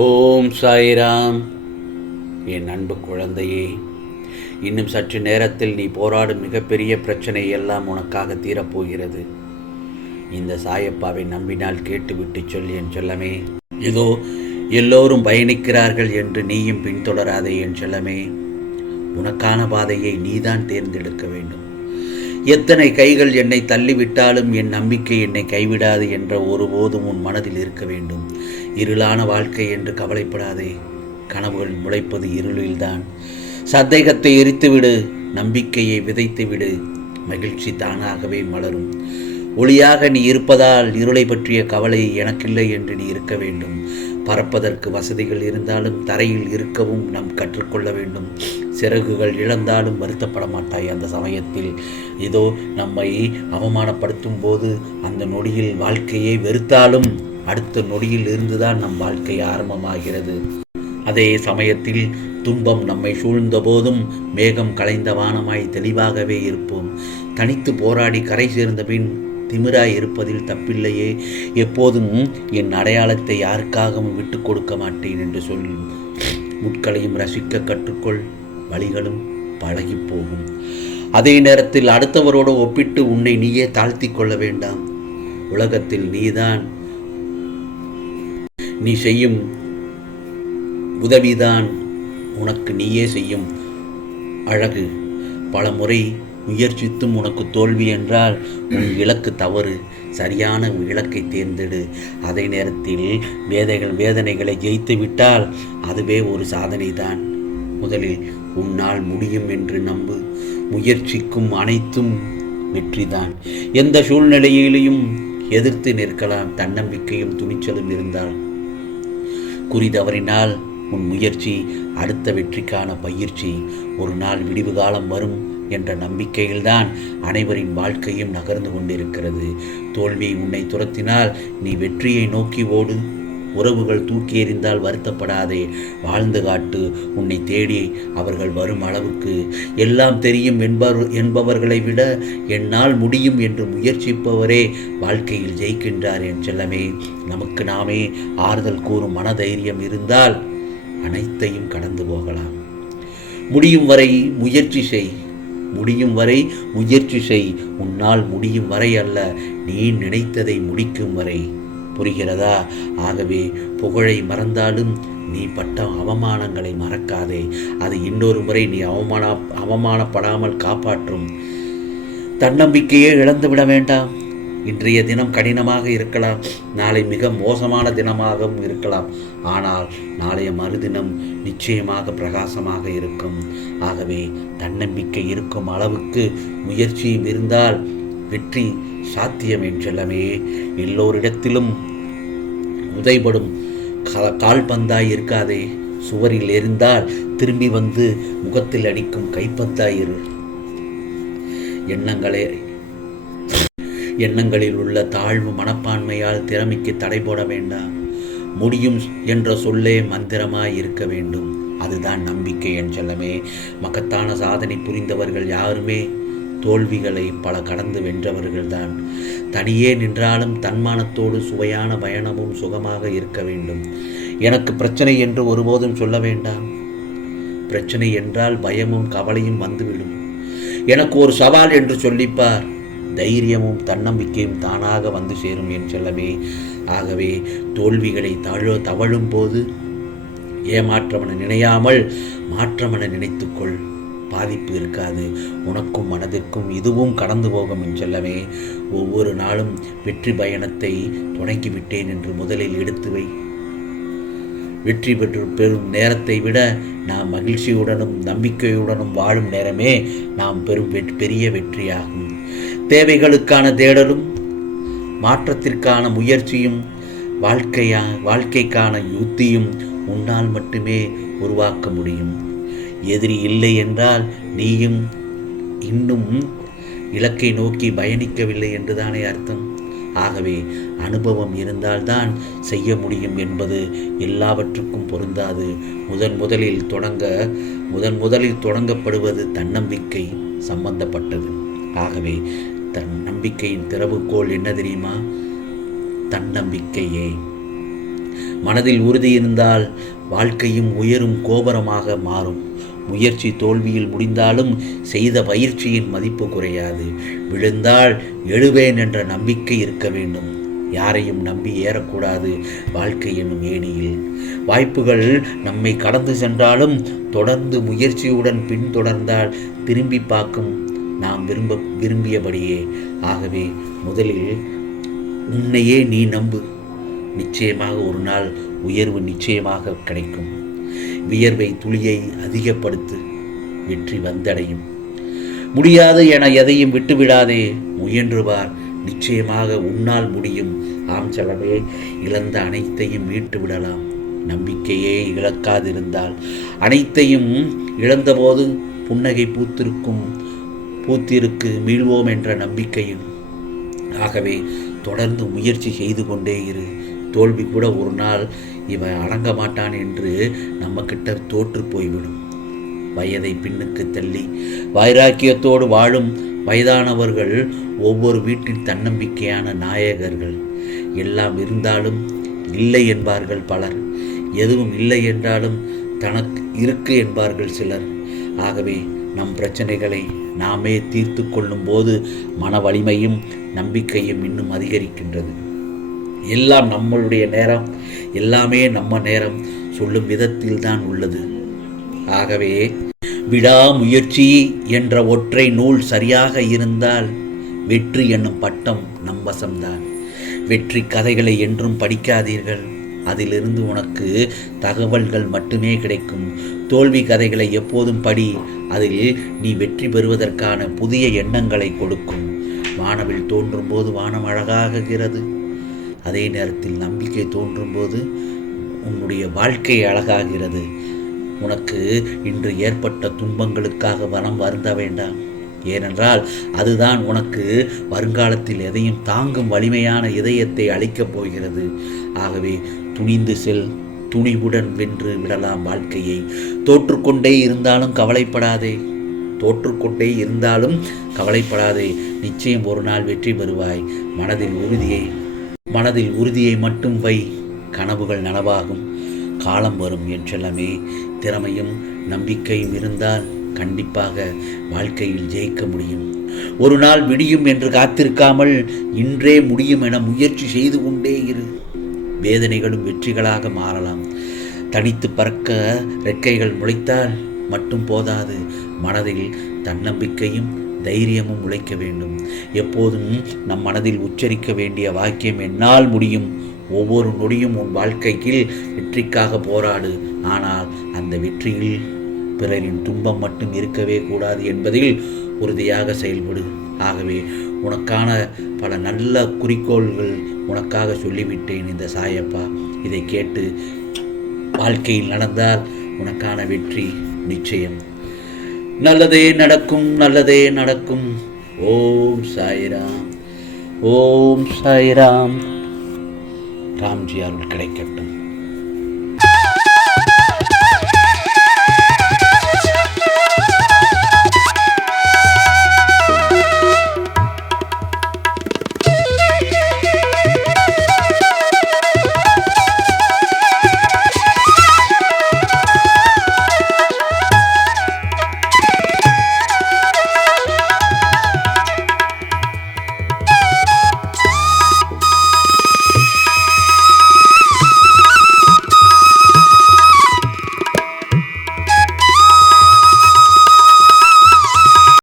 ஓம் சாய்ராம். என் அன்பு குழந்தையே, இன்னும் சற்று நேரத்தில் நீ போராடும் மிகப்பெரிய பிரச்சனை எல்லாம் உனக்காக தீரப்போகிறது. இந்த சாயப்பாவை நம்பினால் கேட்டுவிட்டு சொல் என் செல்லமே. இதோ எல்லோரும் பயணிக்கிறார்கள் என்று நீயும் பின்தொடராதே என் செல்லமே. உனக்கான பாதையை நீதான் தேர்ந்தெடுக்க வேண்டும். எத்தனை கைகள் என்னை தள்ளிவிட்டாலும் என் நம்பிக்கை என்னை கைவிடாது என்ற ஒருபோதும் உன் மனதில் இருக்க வேண்டும். இருளான வாழ்க்கை என்று கவலைப்படாதே. கனவுகள் முளைப்பது இருளில்தான். சந்தேகத்தை எரித்துவிடு, நம்பிக்கையை விதைத்துவிடு. மகிழ்ச்சி தானாகவே மலரும். ஒளியாக நீ இருப்பதால் இருளை பற்றிய கவலை எனக்கில்லை என்று நீ இருக்க வேண்டும். பறப்பதற்கு வசதிகள் இருந்தாலும் தரையில் இருக்கவும் நாம் கற்றுக்கொள்ள வேண்டும். சிறகுகள் இழந்தாலும் வருத்தப்பட மாட்டாய். அந்த சமயத்தில் இதோ நம்மை அவமானப்படுத்தும் போது அந்த நொடியில் வாழ்க்கையை வெறுத்தாலும் அடுத்த நொடியில் இருந்துதான் நம் வாழ்க்கை ஆரம்பமாகிறது. அதே சமயத்தில் துன்பம் நம்மை சூழ்ந்த போதும் மேகம் கலைந்த வானமாய் தெளிவாகவே இருப்போம். தனித்து போராடி கரை சேர்ந்த பின் திமிராய் இருப்பதில் தப்பில்லையே. எப்போதும் என் அடையாளத்தை யாருக்காகவும் விட்டு கொடுக்க மாட்டேன் என்று சொல்லி முட்களையும் ரசிக்க கற்றுக்கொள். வழிகளும் பழகி போகும். அதே நேரத்தில் அடுத்தவரோடு ஒப்பிட்டு உன்னை நீயே தாழ்த்தி கொள்ள வேண்டாம். உலகத்தில் நீ செய்யும் உதவிதான் உனக்கு நீயே செய்யும் அழகு. பல முறை முயற்சித்தும் உனக்கு தோல்வி என்றால் உன் இலக்கு தவறு. சரியான இலக்கை தேர்ந்தெடு. அதே நேரத்தில் வேதனைகளை ஜெயித்து விட்டால் அதுவே ஒரு சாதனை தான். முதலில் உன்னால் முடியும் என்று நம்பு. முயற்சிக்கும் அனைத்தும் வெற்றிதான். எந்த சூழ்நிலையிலையும் எதிர்த்து நிற்கலாம். தன்னம்பிக்கையும் துணிச்சலும் இருந்தால். குறி தவறினால் உன் முயற்சி அடுத்த வெற்றிக்கான பயிற்சி. ஒரு நாள் விடிவு காலம் வரும் என்ற நம்பிக்கையில்தான் அனைவரின் வாழ்க்கையும் நகர்ந்து கொண்டிருக்கிறது. தோல்வி உன்னை துரத்தினால் நீ வெற்றியை நோக்கி ஓடு. உறவுகள் தூக்கி எறிந்தால் வருத்தப்படாதே. வாழ்ந்து காட்டு. உன்னை தேடி அவர்கள் வரும் அளவுக்கு. எல்லாம் தெரியும் என்பவர்களை விட என்னால் முடியும் என்று முயற்சிப்பவரே வாழ்க்கையில் ஜெயிக்கின்றார் என் செல்லமே. நமக்கு நாமே ஆறுதல் கூறும் மனதைரியம் இருந்தால் அனைத்தையும் கடந்து போகலாம். முடியும் வரை முயற்சி செய். முடியும் வரை முயற்சி செய். உன்னால் முடியும் வரை அல்ல, நீ நினைத்ததை முடிக்கும் வரை. புரிகிறதா? ஆகவே புகழை மறந்தாலும் நீ பட்ட அவமானங்களை மறக்காதே. அது இன்னொரு முறை நீ அவமானப்படாமல் காப்பாற்றும். தன்னம்பிக்கையே இழந்துவிட வேண்டாம். இன்றைய தினம் கடினமாக இருக்கலாம், நாளை மிக மோசமான தினமாகவும் இருக்கலாம். ஆனால் நாளைய மறுதினம் நிச்சயமாக பிரகாசமாக இருக்கும். ஆகவே தன்னம்பிக்கை இருக்கும் அளவுக்கு முயற்சியும் இருந்தால் வெற்றி சாத்தியம் என் செல்லமே. எல்லோரிடத்திலும் உதைபடும் கால்பந்தாய் இருக்காதே. சுவரில் எரிந்தால் திரும்பி வந்து முகத்தில் அடிக்கும் கைப்பந்தாயிரு. எண்ணங்களில் உள்ள தாழ்வு மனப்பான்மையால் திறமைக்கு தடை போட வேண்டாம். முடியும் என்ற சொல்லே மந்திரமாய் இருக்க வேண்டும். அதுதான் நம்பிக்கை என் செல்லமே. மகத்தான சாதனை புரிந்தவர்கள் யாருமே தோல்விகளை பல கடந்து வென்றவர்கள்தான். தனியே நின்றாலும் தன்மானத்தோடு சுவையான பயணமும் சுகமாக இருக்க வேண்டும். எனக்கு பிரச்சனை என்று ஒருபோதும் சொல்ல வேண்டாம். பிரச்சனை என்றால் பயமும் கவலையும் வந்துவிடும். எனக்கு ஒரு சவால் என்று சொல்லிப்பார். தைரியமும் தன்னம்பிக்கையும் தானாக வந்து சேரும் என் செல்லமே. ஆகவே தோல்விகளை தவழும் போது ஏமாற்றமென நினையாமல் மாற்றமென நினைத்துக்கொள். பாதிப்பு இருக்காது. உனக்கும் மனதிற்கும் இதுவும் கடந்து போகும் என் செல்லமே. ஒவ்வொரு நாளும் வெற்றி பயணத்தை தொடங்கிவிட்டேன் என்று முதலில் எடுத்து வை. வெற்றி பெறும் நேரத்தை விட நாம் மகிழ்ச்சியுடனும் நம்பிக்கையுடனும் வாழும் நேரமே நாம் பெறும் பெரிய வெற்றியாகும். தேவைகளுக்கான தேடலும் மாற்றத்திற்கான முயற்சியும் வாழ்க்கைக்கான யுத்தியும் உன்னால் மட்டுமே உருவாக்க முடியும். எதிரி இல்லை என்றால் நீயும் இன்னும் இலக்கை நோக்கி பயணிக்கவில்லை என்றுதானே அர்த்தம். ஆகவே அனுபவம் இருந்தால்தான் செய்ய முடியும் என்பது எல்லாவற்றுக்கும் பொருந்தாது. முதலில் தொடங்கப்படுவது தன்னம்பிக்கை சம்பந்தப்பட்டது. ஆகவே நம்பிக்கையின் திறவுகோல் என்ன தெரியுமா? தன்னம்பிக்கையே. மனதில் உறுதி இருந்தால் வாழ்க்கையும் உயரும் கோபுரமாக மாறும். முயற்சி தோல்வியில் முடிந்தாலும் செய்த பயிற்சியின் மதிப்பு குறையாது. விழுந்தால் எழுவேன் என்ற நம்பிக்கை இருக்க வேண்டும். யாரையும் நம்பி ஏறக்கூடாது வாழ்க்கை என்னும் ஏணியில். வாய்ப்புகள் நம்மை கடந்து சென்றாலும் தொடர்ந்து முயற்சியுடன் பின்தொடர்ந்தால் திரும்பி பார்க்கும் நாம் விரும்பியபடியே. ஆகவே முதலில் உன்னையே நீ நம்பு. நிச்சயமாக ஒரு நாள் உயர்வு நிச்சயமாக கிடைக்கும். வியர்வை துளியை அதிகப்படுத்து, வெற்றி வந்தடையும். முடியாது என எதையும் விட்டுவிடாதே, முயன்று பார், நிச்சயமாக உன்னால் முடியும். ஆம் செலவே, இழந்த அனைத்தையும் மீட்டு விடலாம். நம்பிக்கையே இழக்காதிருந்தால் அனைத்தையும் இழந்தபோது புன்னகை பூத்திருக்கு மீள்வோம் என்ற நம்பிக்கையும். ஆகவே தொடர்ந்து முயற்சி செய்து கொண்டே இரு. தோல்வி கூட ஒரு நாள் இவன் அடங்க மாட்டான் என்று நம்ம கிட்ட தோற்று போய்விடும். வயதை பின்னுக்கு தள்ளி வைராக்கியத்தோடு வாழும் வயதானவர்கள் ஒவ்வொரு வீட்டின் தன்னம்பிக்கையான நாயகர்கள். எல்லாம் இருந்தாலும் இல்லை என்பார்கள் பலர். எதுவும் இல்லை என்றாலும் தனக்கு இருக்கு என்பார்கள் சிலர். ஆகவே நம் பிரச்சனைகளை நாமே தீர்த்து கொள்ளும் போது மன வலிமையும் நம்பிக்கையும் இன்னும் அதிகரிக்கின்றது. எல்லாம் நம்மளுடைய நேரம், எல்லாமே நம்ம நேரம் சொல்லும் விதத்தில் தான் உள்ளது. ஆகவே விடாமுயற்சி என்ற ஒற்றை நூல் சரியாக இருந்தால் வெற்றி என்னும் பட்டம் நம் வசம்தான். வெற்றி கதைகளை என்றும் படிக்காதீர்கள். அதிலிருந்து உனக்கு தகவல்கள் மட்டுமே கிடைக்கும். தோல்வி கதைகளை எப்போதும் படி. அதில் நீ வெற்றி பெறுவதற்கான புதிய எண்ணங்களை கொடுக்கும். வானவில் தோன்றும் போது வானம் அழகாகிறது. அதே நேரத்தில் நம்பிக்கை தோன்றும் போது உன்னுடைய வாழ்க்கை அழகாகிறது. உனக்கு இன்று ஏற்பட்ட துன்பங்களுக்காக மனம் வருந்த வேண்டாம். ஏனென்றால் அதுதான் உனக்கு வருங்காலத்தில் எதையும் தாங்கும் வலிமையான இதயத்தை அளிக்கப் போகிறது. ஆகவே துணிந்து செல். துணிவுடன் வென்று விடலாம் வாழ்க்கையை. தோற்றுக்கொண்டே இருந்தாலும் கவலைப்படாதே. நிச்சயம் ஒரு நாள் வெற்றி பெறுவாய். மனதில் உறுதியை மட்டும் வை. கனவுகள் நனவாகும். காலம் வரும் என்றெல்லாமே. திறமையும் நம்பிக்கையும் இருந்தால் கண்டிப்பாக வாழ்க்கையில் ஜெயிக்க முடியும். ஒரு நாள் விடியும் என்று காத்திருக்காமல் இன்றே முடியும் என முயற்சி செய்து கொண்டே இரு. வேதனைகளும் வெற்றிகளாக மாறலாம். தனித்து பறக்க ரெக்கைகள் முளைத்தால் மட்டும் போதாது. மனதில் தன்னம்பிக்கையும் தைரியமும் உழைக்க வேண்டும். எப்போதும் நம் மனதில் உச்சரிக்க வேண்டிய வாக்கியம் என்னால் முடியும். ஒவ்வொரு நொடியும் உன் வாழ்க்கையில் வெற்றிக்காக போராடு. ஆனால் அந்த வெற்றியில் பிறரின் துன்பம் மட்டும் இருக்கவே கூடாது என்பதில் உறுதியாக செயல்படு. ஆகவே உனக்கான பல நல்ல குறிக்கோள்கள் உனக்காக சொல்லிவிட்டேன் இந்த சாயப்பா. இதை கேட்டு வாழ்க்கையில் நடந்தால் உனக்கான வெற்றி நிச்சயம். நல்லதே நடக்கும். ஓம் சாய்ராம். ராம்ஜி அருள் கிடைக்கட்டும்.